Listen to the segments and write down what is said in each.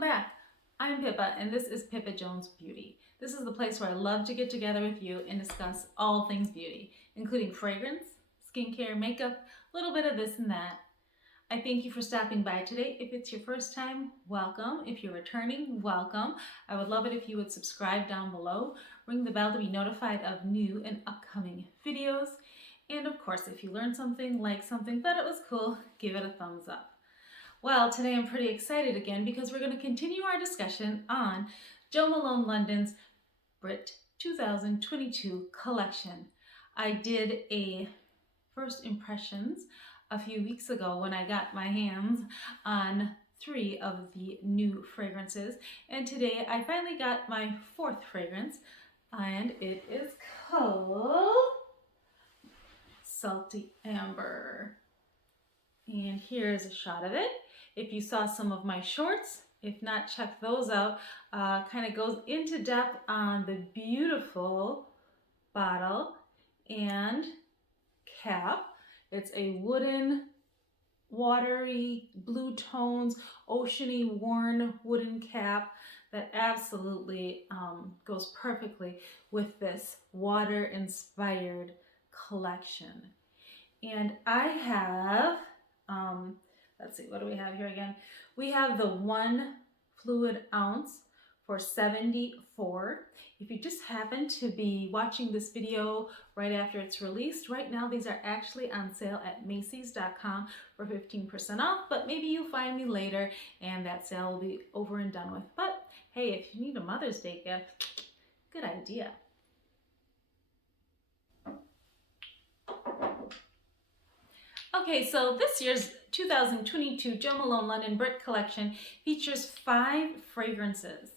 Welcome back. I'm Pippa and this is Pippa Jones Beauty. This is the place where I love to get together with you and discuss all things beauty, including fragrance, skincare, makeup, a little bit of this and that. I thank you for stopping by today. If it's your first time, welcome. If you're returning, welcome. I would love it if you would subscribe down below, ring the bell to be notified of new and upcoming videos. And of course, if you learned something, liked something, thought it was cool, give it a thumbs up. Well, today I'm pretty excited again because we're going to continue our discussion on Jo Malone London's Brit 2022 collection. I did a first impressions a few weeks ago when I got my hands on 3 of the new fragrances, and today I finally got my 4th fragrance, and it is called Salty Amber. And here's a shot of it. If you saw some of my shorts, if not, check those out. Kind of goes into depth on the beautiful bottle and cap. It's a wooden, watery, blue tones, oceany, worn wooden cap that absolutely goes perfectly with this water-inspired collection. And I have, let's see, what do we have here again? We have the 1 fluid ounce for $74. If you just happen to be watching this video right after it's released, right now these are actually on sale at Macy's.com for 15% off, but maybe you'll find me later and that sale will be over and done with. But hey, if you need a Mother's Day gift, good idea. Okay, so this year's 2022 Jo Malone London Brit collection features 5 fragrances.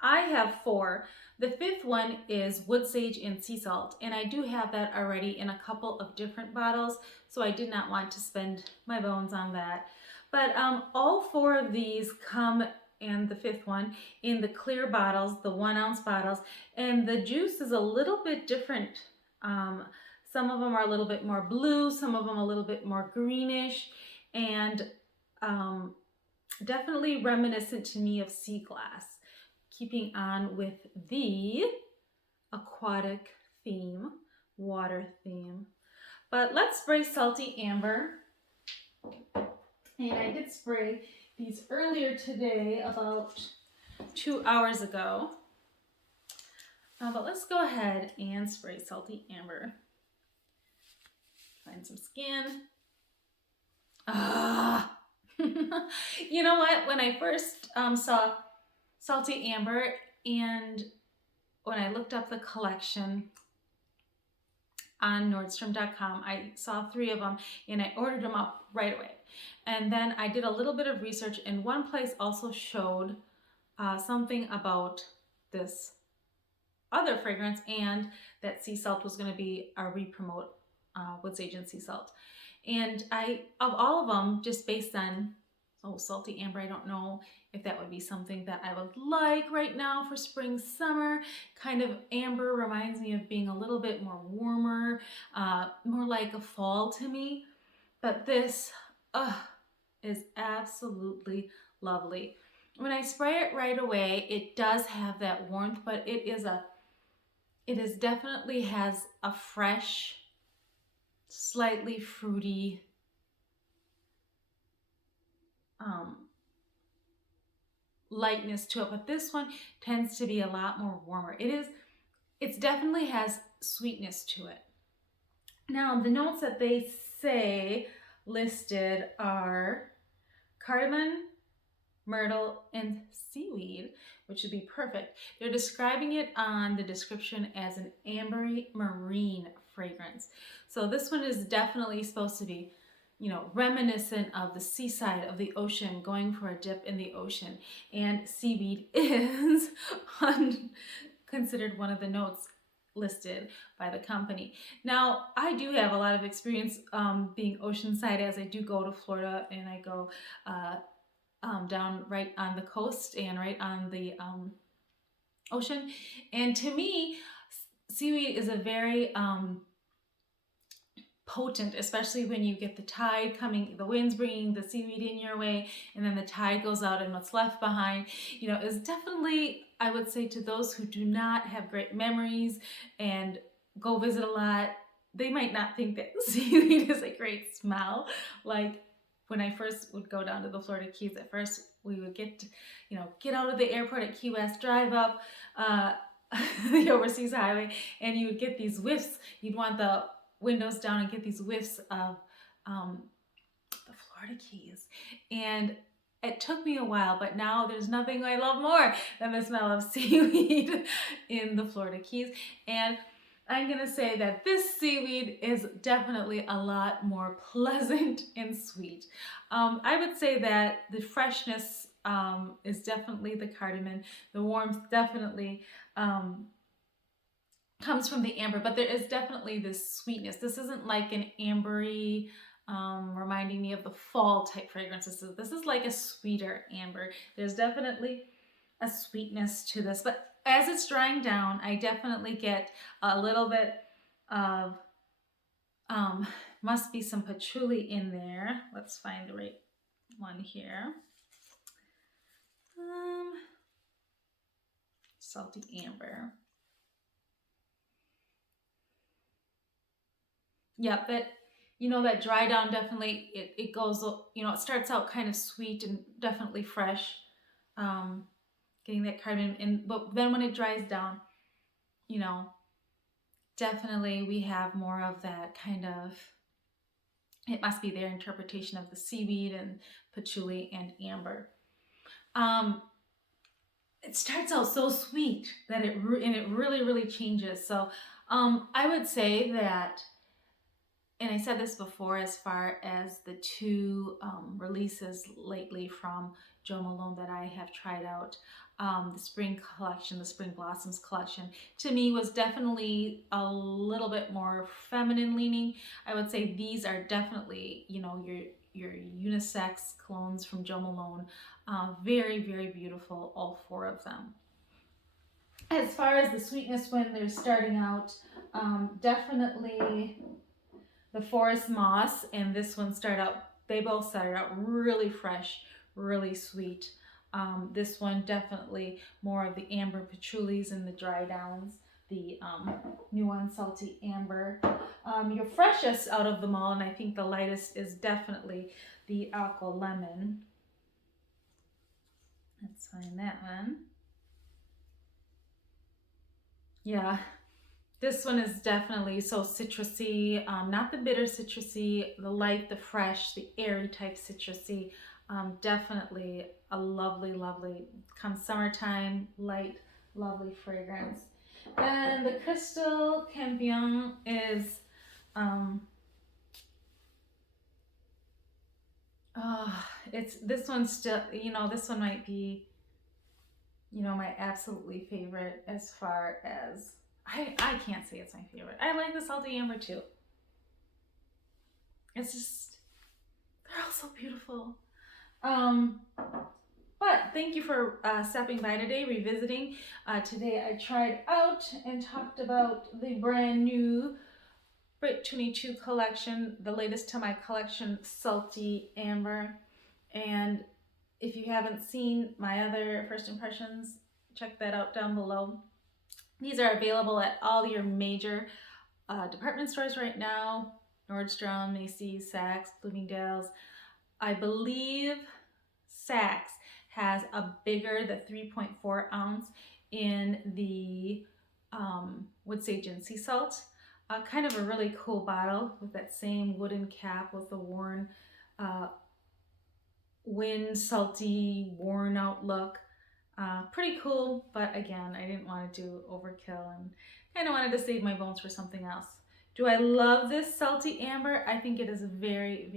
I have 4. The 5th one is Wood Sage and Sea Salt, and I do have that already in a couple of different bottles, so I did not want to spend my bones on that. But all 4 of these come, and the 5th one, in the clear bottles, the 1 ounce bottles, and the juice is a little bit different. Some of them are a little bit more blue, some of them a little bit more greenish, and definitely reminiscent to me of sea glass, keeping on with the aquatic theme, water theme. But let's spray Salty Amber. And I did spray these earlier today, about 2 hours ago. But let's go ahead and spray Salty Amber. Find some skin. You know what? When I first saw Salty Amber and when I looked up the collection on Nordstrom.com, I saw 3 of them and I ordered them up right away. And then I did a little bit of research, and one place also showed something about this other fragrance and that Sea Salt was going to be a re-promote. Wood Sage and Sea Salt. And of all of them, just based on, Salty Amber, I don't know if that would be something that I would like right now for spring, summer. Kind of amber reminds me of being a little bit more warmer, more like a fall to me. But this is absolutely lovely. When I spray it right away, it does have that warmth, but it definitely has a fresh, slightly fruity lightness to it, but this one tends to be a lot more warmer. It definitely has sweetness to it. Now, the notes that they say listed are cardamom, myrtle, and seaweed, which would be perfect. They're describing it on the description as an ambery marine fragrance. So this one is definitely supposed to be, reminiscent of the seaside of the ocean, going for a dip in the ocean. And seaweed is considered one of the notes listed by the company. Now, I do have a lot of experience being oceanside, as I do go to Florida and I go down right on the coast and right on the ocean. And to me, seaweed is a very potent, especially when you get the tide coming, the wind's bringing the seaweed in your way, and then the tide goes out and what's left behind, you know, is definitely, I would say, to those who do not have great memories and go visit a lot, they might not think that seaweed is a great smell. Like when I first would go down to the Florida Keys, at first we would get out of the airport at Key West, drive up the overseas highway, and you would get these whiffs. You'd want the windows down and get these whiffs of the Florida Keys. And it took me a while, but now there's nothing I love more than the smell of seaweed in the Florida Keys. And I'm going to say that this seaweed is definitely a lot more pleasant and sweet. I would say that the freshness is definitely the cardamom. The warmth definitely comes from the amber, but there is definitely this sweetness. This isn't like an ambery, reminding me of the fall type fragrances. This is like a sweeter amber. There's definitely a sweetness to this, but as it's drying down, I definitely get a little bit of, must be some patchouli in there. Let's find the right one here. Salty amber. Yep, that, you know, that dry down definitely, it goes, you know, it starts out kind of sweet and definitely fresh. Getting that cardamom in, but then when it dries down, you know, definitely we have more of that kind of, it must be their interpretation of the seaweed and patchouli and amber. It starts out so sweet that it really changes. So I would say that, and I said this before, as far as the two releases lately from Jo Malone that I have tried out, the spring collection, the Spring Blossoms collection, to me was definitely a little bit more feminine leaning. I would say these are definitely, you know, your unisex clones from Jo Malone. Very beautiful, all four of them. As far as the sweetness when they're starting out, definitely the Forest Moss and this one they both started out really fresh, really sweet. This one definitely more of the amber patchoulis and the dry downs. The new one, Salty Amber. Your freshest out of them all, and I think the lightest, is definitely the Aqua Lemon. Let's find that one. Yeah, this one is definitely so citrusy, not the bitter citrusy, the light, the fresh, the airy type citrusy. Definitely a lovely, come summertime, light, lovely fragrance. And the Crystal Campion is, it's, this one's still, you know, this one might be, you know, my absolutely favorite as far as, I can't say it's my favorite. I like the Salty Amber too. It's just, they're all so beautiful. But thank you for stopping by today, revisiting. Today I tried out and talked about the brand new Brit 22 collection, the latest to my collection, Salty Amber. And if you haven't seen my other first impressions, check that out down below. These are available at all your major department stores right now: Nordstrom, Macy's, Saks, Bloomingdale's. I believe Saks has a bigger, the 3.4 ounce in the wood sage and sea salt. Kind of a really cool bottle with that same wooden cap with the worn wind, salty, worn out look. Pretty cool, but again, I didn't want to do overkill and kind of wanted to save my bones for something else. Do I love this Salty Amber? I think it is very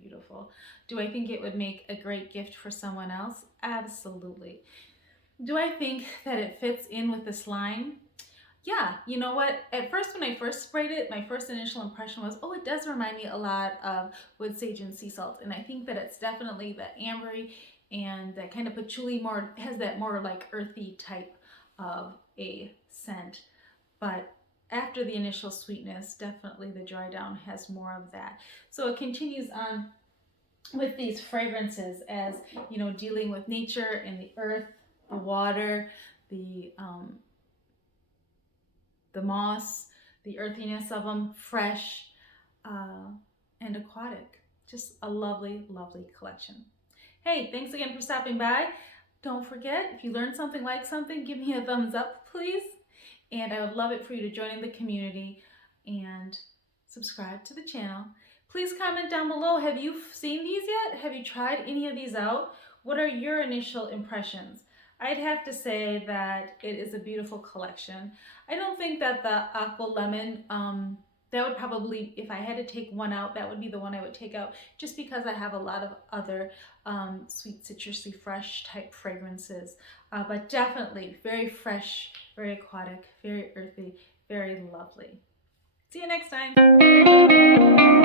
beautiful. Do I think it would make a great gift for someone else? Absolutely. Do I think that it fits in with this line? Yeah, you know what? At first, when I first sprayed it, my first initial impression was, oh, it does remind me a lot of wood sage and sea salt. And I think that it's definitely the ambery and that kind of patchouli, has that more like earthy type of a scent. But after the initial sweetness, definitely the dry down has more of that. So it continues on with these fragrances as, you know, dealing with nature and the earth, the water, the um, the moss, the earthiness of them, fresh uh, and aquatic. Just a lovely, lovely collection. Hey, thanks again for stopping by. Don't forget, if you learned something, like something, give me a thumbs up, please. And I would love it for you to join in the community and subscribe to the channel. Please comment down below, have you seen these yet? Have you tried any of these out? What are your initial impressions? I'd have to say that it is a beautiful collection. I don't think that the Aqua Lemon, that would probably, if I had to take one out, that would be the one I would take out, just because I have a lot of other sweet, citrusy, fresh type fragrances. But definitely very fresh, very aquatic, very earthy, very lovely. See you next time.